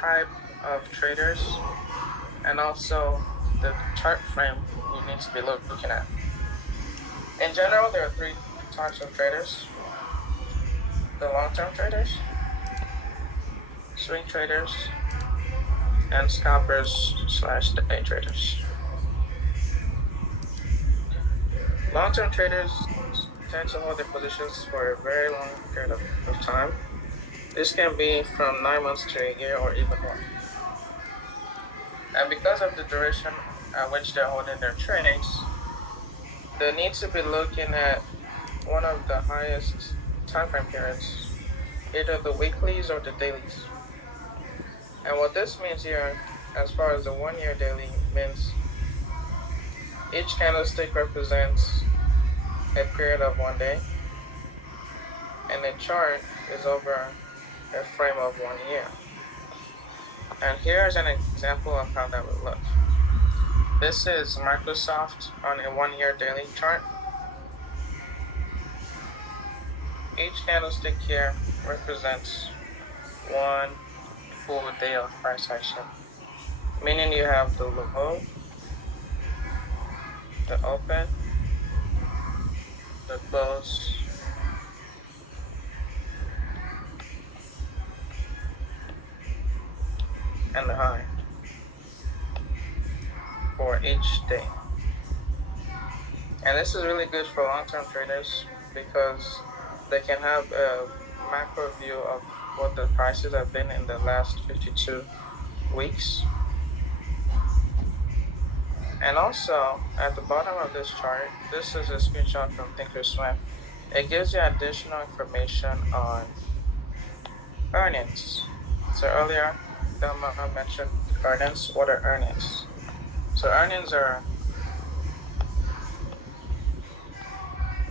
type of traders and also the chart frame you need to be looking at. In general, there are three types of traders: the long-term traders, swing traders, and scalpers slash day traders. Long-term traders tend to hold their positions for a very long period of time. This can be from 9 months to a year or even more. And because of the duration at which they're holding their trades, they need to be looking at one of the highest time frame periods, either the weeklies or the dailies. And what this means here, as far as the 1 year daily, means each candlestick represents a period of 1 day, and the chart is over a frame of 1 year. And here's an example of how that would look. This is Microsoft on a 1 year daily chart. Each candlestick here represents one full day of price action, meaning you have the low, the open, the close, and the high for each day. And this is really good for long-term traders because they can have a macro view of what the prices have been in the last 52 weeks. And also, at the bottom of this chart, this is a screenshot from Thinkorswim. It gives you additional information on earnings. So earlier, Thelma mentioned earnings. What are earnings? So earnings are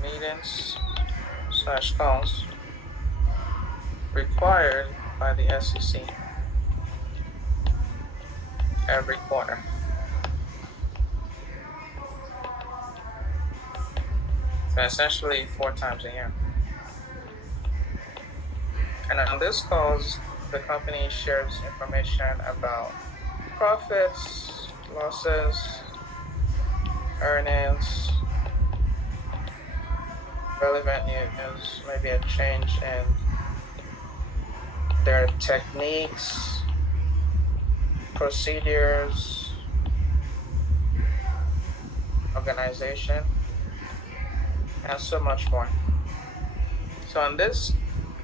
meetings / calls required by the SEC every quarter. So essentially 4 times a year. And on this calls, the company shares information about profits, losses, earnings, relevant news, maybe a change in their techniques, procedures, organization, and so much more. So on this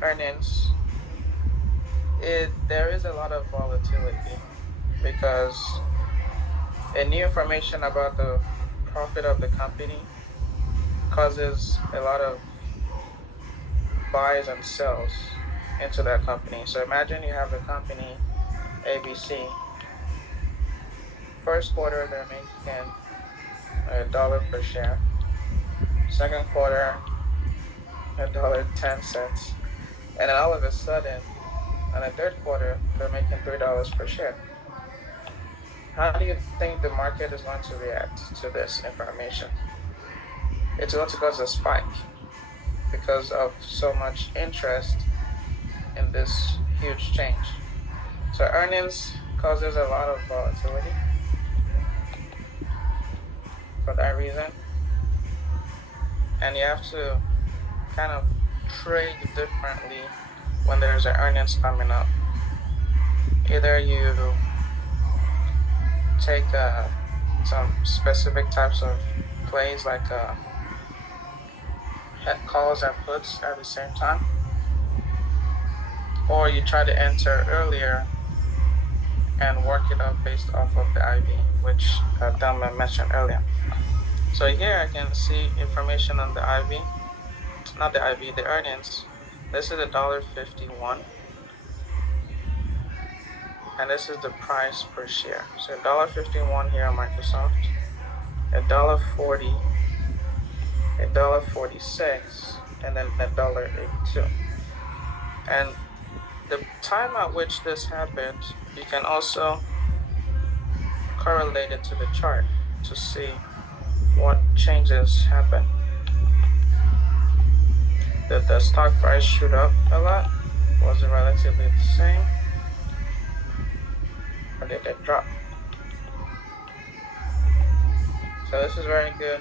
earnings, there is a lot of volatility because new information about the profit of the company causes a lot of buys and sells into that company. So imagine you have the company ABC. First quarter, they're making $1 per share. Second quarter, $1.10. And then all of a sudden, in the third quarter, they're making $3 per share. How do you think the market is going to react to this information? It's going to cause a spike because of so much interest in this huge change. So earnings causes a lot of volatility for that reason. And you have to kind of trade differently when there's an earnings coming up. Either you take some specific types of plays like calls and puts at the same time, or you try to enter earlier and work it up based off of the IV, which Thelma mentioned earlier. So here I can see information on the IV, not the IV, the earnings. This is $1.51, and this is the price per share. So $1.51 here on Microsoft, $1.40, $1.46, and then $1.82. And the time at which this happened, you can also correlate it to the chart to see what changes happen. Did the stock price shoot up a lot? Was it relatively the same? or did they drop? So this is very good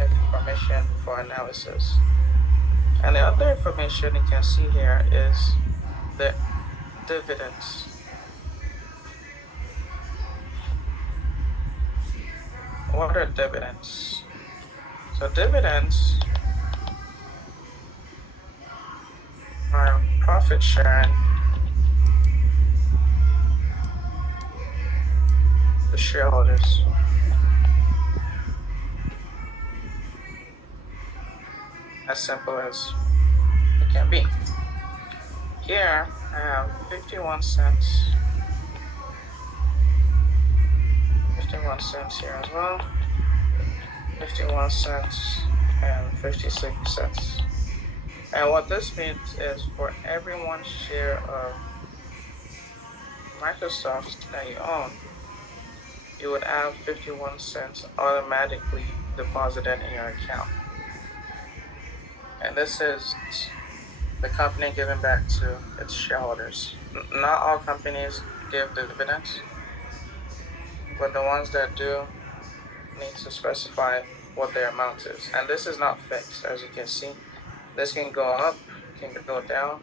information for analysis. And the other information you can see here is the dividends. What are dividends? So dividends are profit sharing to shareholders. As simple as it can be. Here I have 51 cents. 51 cents here as well. 51 cents and 56 cents. And what this means is for every 1 share of Microsoft that you own, you would have 51 cents automatically deposited in your account. And this is the company giving back to its shareholders. Not all companies give dividends, but the ones that do need to specify what their amount is. And this is not fixed, as you can see. This can go up, can go down,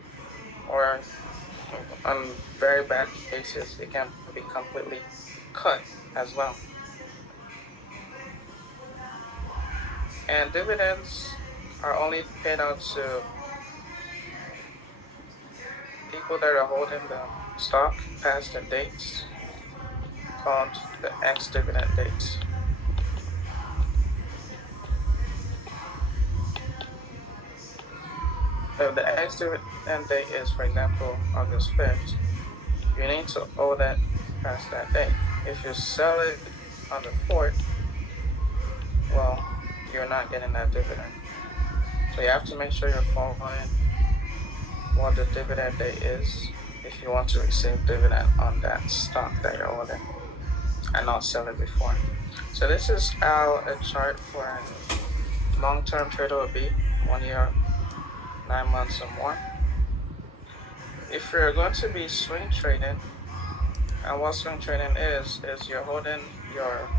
or on very bad cases, it can be completely cut as well. And dividends are only paid out to people that are holding the stock past the dates, called the ex-dividend dates. If the ex-dividend date is, for example, August 5th, you need to owe that past that date. If you sell it on the 4th, well, you're not getting that dividend. So you have to make sure you're following what the dividend date is if you want to receive dividend on that stock that you're holding and not sell it before. So this is how a chart for a long-term trader will be, 1 year, 9 months or more. If you're going to be swing trading, and what swing trading is you're holding your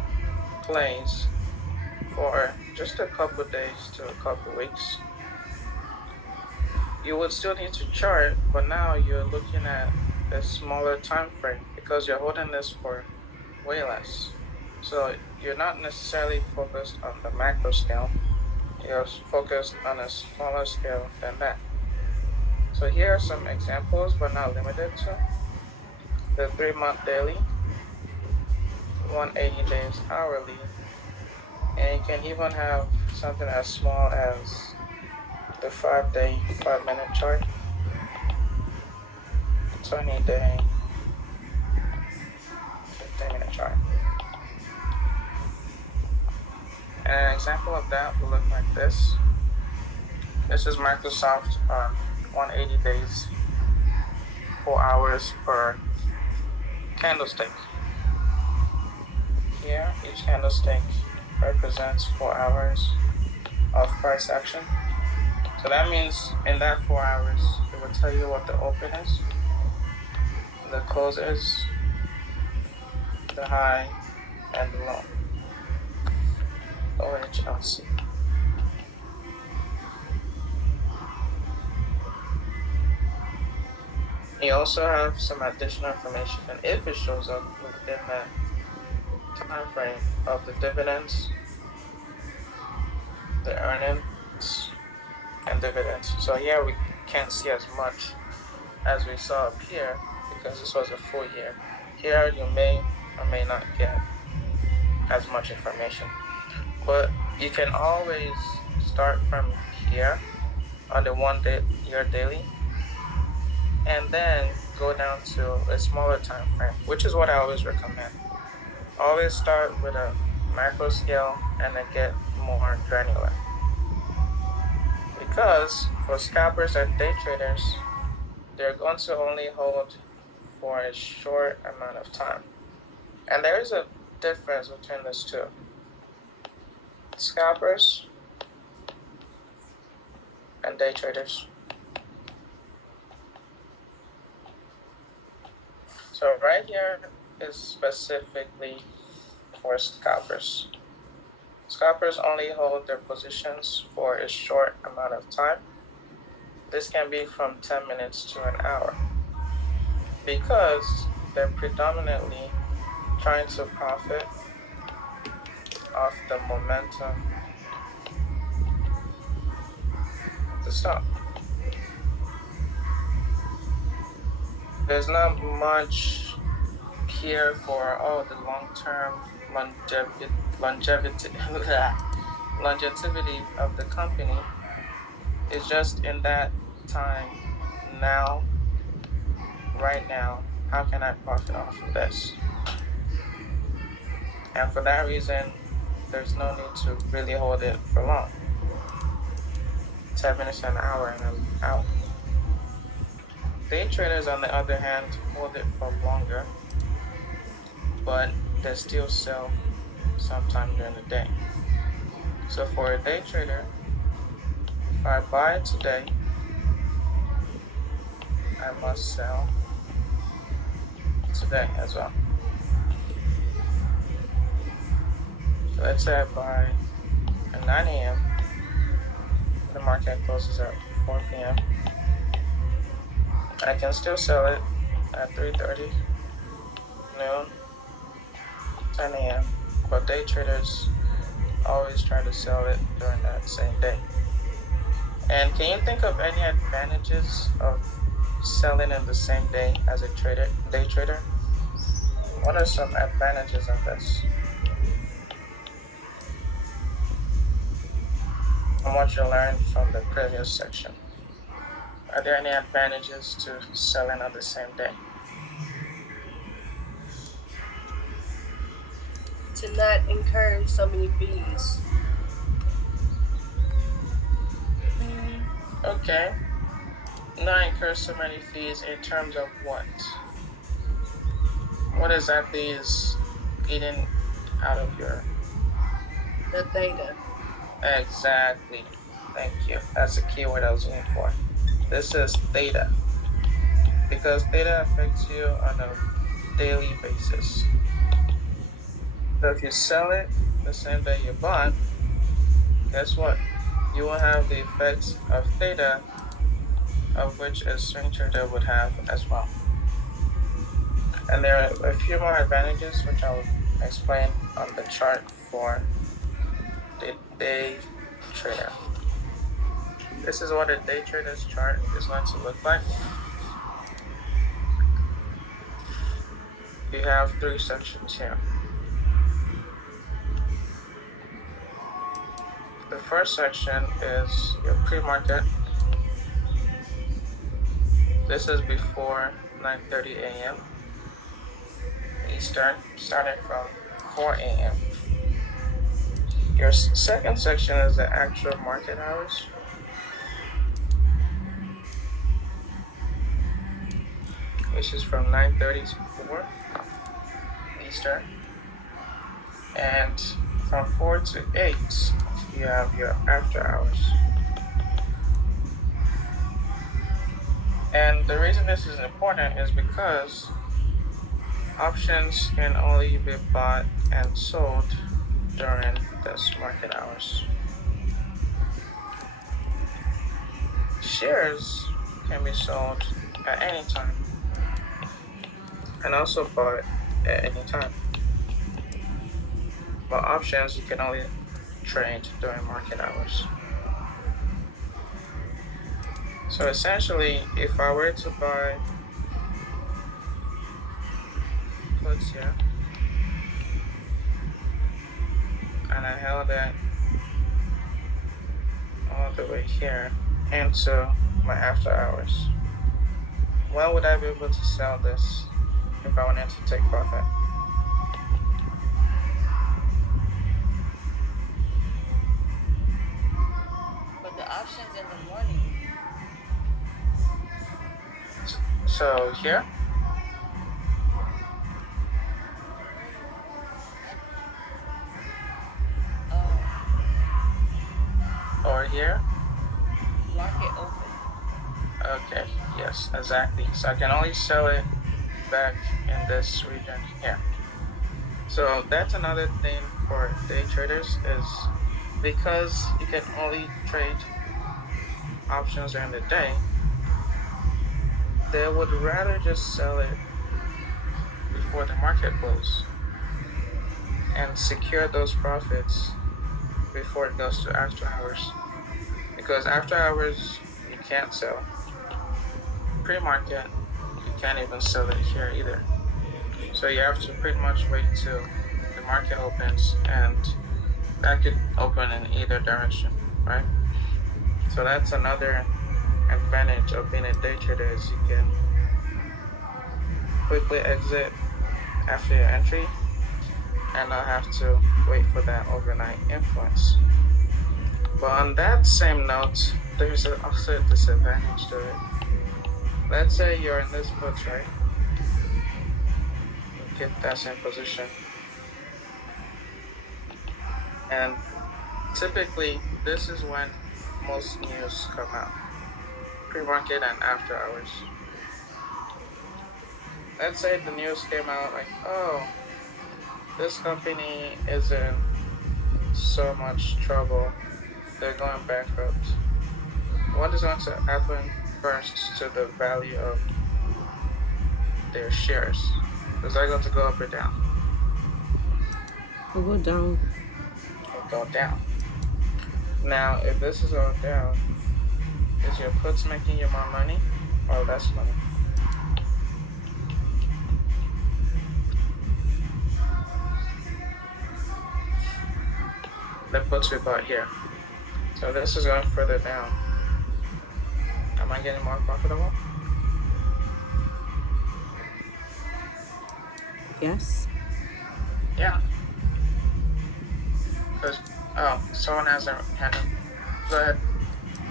plays for just a couple days to a couple weeks. You would still need to chart, but now you're looking at a smaller time frame because you're holding this for way less. So you're not necessarily focused on the macro scale, you're focused on a smaller scale than that. So here are some examples, but not limited to. The 3-month daily, 180 days hourly, and you can even have something as small as the 5-day, 5-minute chart, 20-day, 15-minute chart. And an example of that will look like this. This is Microsoft 180 days, 4 hours per candlestick. Here, each candlestick represents 4 hours of price action. So that means in that 4 hours, it will tell you what the open is, the close is, the high, and the low. OHLC. You also have some additional information if it shows up within that time frame of the dividends, the earnings, and dividends. So here we can't see as much as we saw up here because this was a full year. Here you may or may not get as much information, but you can always start from here on the 1 year daily and then go down to a smaller time frame, which is what I always recommend. Always start with a macro scale and then get more granular. Because for scalpers and day traders, they're going to only hold for a short amount of time. And there is a difference between these two. Scalpers and day traders. So right here, is specifically for scalpers. Scalpers only hold their positions for a short amount of time. This can be from 10 minutes to an hour because they're predominantly trying to profit off the momentum of the stock. There's not much here for the long-term longevity of the company. Is just in that time now, right now, how can I profit off of this? And for that reason, there's no need to really hold it for long. 10 minutes to an hour and I'm out. Day traders, on the other hand, hold it for longer, but they still sell sometime during the day. So for a day trader, if I buy it today, I must sell today as well. So let's say I buy at 9 a.m. The market closes at 4 p.m. I can still sell it at 3:30, noon, 10 a.m. But day traders always try to sell it during that same day. And can you think of any advantages of selling in the same day as a day trader? What are some advantages of this? From what you learned from the previous section, are there any advantages to selling on the same day? To not incur so many fees. Okay. Not incur so many fees in terms of what? What exactly is eating out of your... The theta. Exactly. Thank you. That's the keyword I was looking for. This is theta. Because theta affects you on a daily basis. So if you sell it the same day you bought, guess what? You will have the effects of theta, of which a swing trader would have as well. And there are a few more advantages which I will explain on the chart for the day trader. This is what a day trader's chart is going to look like. You have 3 sections here. The first section is your pre-market. This is before 9:30 a.m. Eastern, starting from 4 a.m. Your second section is the actual market hours. Which is from 9:30 to 4 Eastern. And from 4 to 8, you have your after hours. And the reason this is important is because options can only be bought and sold during this market hours. Shares can be sold at any time and also bought at any time. But options you can only trade during market hours. So essentially, if I were to buy puts here and I held it all the way here into my after hours, when would I be able to sell this if I wanted to take profit? But the options in the morning. So here, or here? Market open. Okay, yes, exactly. So I can only sell it back in this region here. So that's another thing for day traders is because you can only trade options during the day, they would rather just sell it before the market closes and secure those profits before it goes to after hours. Because after hours, you can't sell. Pre-market, you can't even sell it here either. So you have to pretty much wait till the market opens, and that could open in either direction, right? So that's another advantage of being a day trader is you can quickly exit after your entry and not have to wait for that overnight influence. But on that same note, there's also a disadvantage to it. Let's say you're in this put, right? You get that same position. And typically, this is when most news come out. Pre-market and after hours. Let's say the news came out like, oh, this company is in so much trouble, they're going bankrupt. What is going to happen first to the value of their shares? Is that going to go up or down? We'll go down. It'll go down. Now, if this is going down, is your puts making you more money or less money? The puts we bought here. So this is going further down. Am I getting more profitable? Yes. Yeah. Because, someone has their hand up. Go ahead.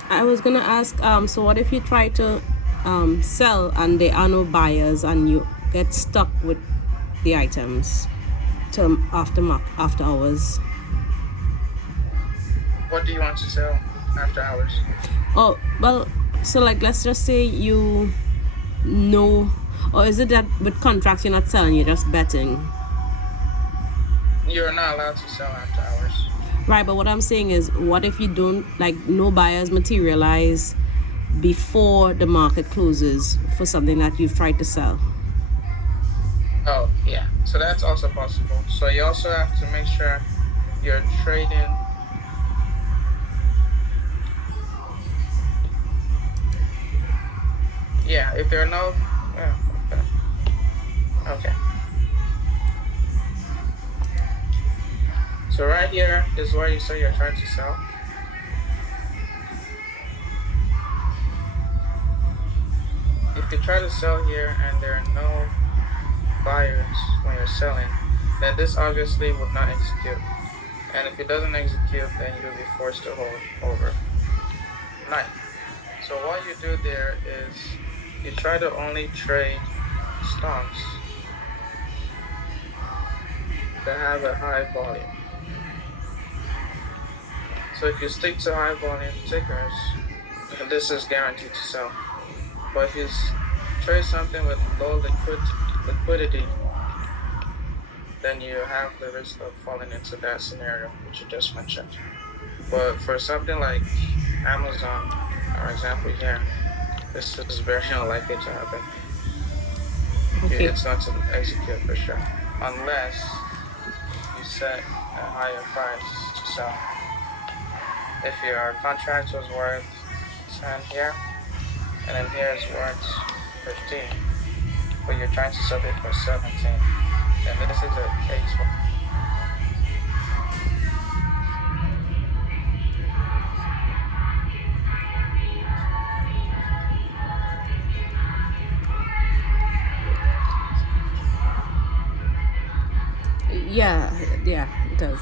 I was gonna ask, so what if you try to sell and there are no buyers and you get stuck with the items till after hours? What do you want to sell after hours? Oh, well, so like let's just say you know, or is it that with contracts you're not selling, you're just betting? You're not allowed to sell after hours. Right, but what I'm saying is, what if you don't, like, no buyers materialize before the market closes for something that you've tried to sell? Oh, yeah. So that's also possible. So you also have to make sure you're trading. Yeah, if there are no. Yeah, okay. So right here is where you say you're trying to sell. If you try to sell here and there are no buyers when you're selling, then this obviously would not execute. And if it doesn't execute, then you'll be forced to hold over night. So what you do there is you try to only trade stocks that have a high volume. So if you stick to high volume tickers, this is guaranteed to sell. But if you trade something with low liquidity, then you have the risk of falling into that scenario which you just mentioned. But for something like Amazon, our example here, this is very unlikely to happen. Okay. It's not to execute for sure, unless you set a higher price to sell. If your contract was worth 10 here, and then here is worth 15, but you're trying to sell it for 17, then this is a case for Yeah, it does.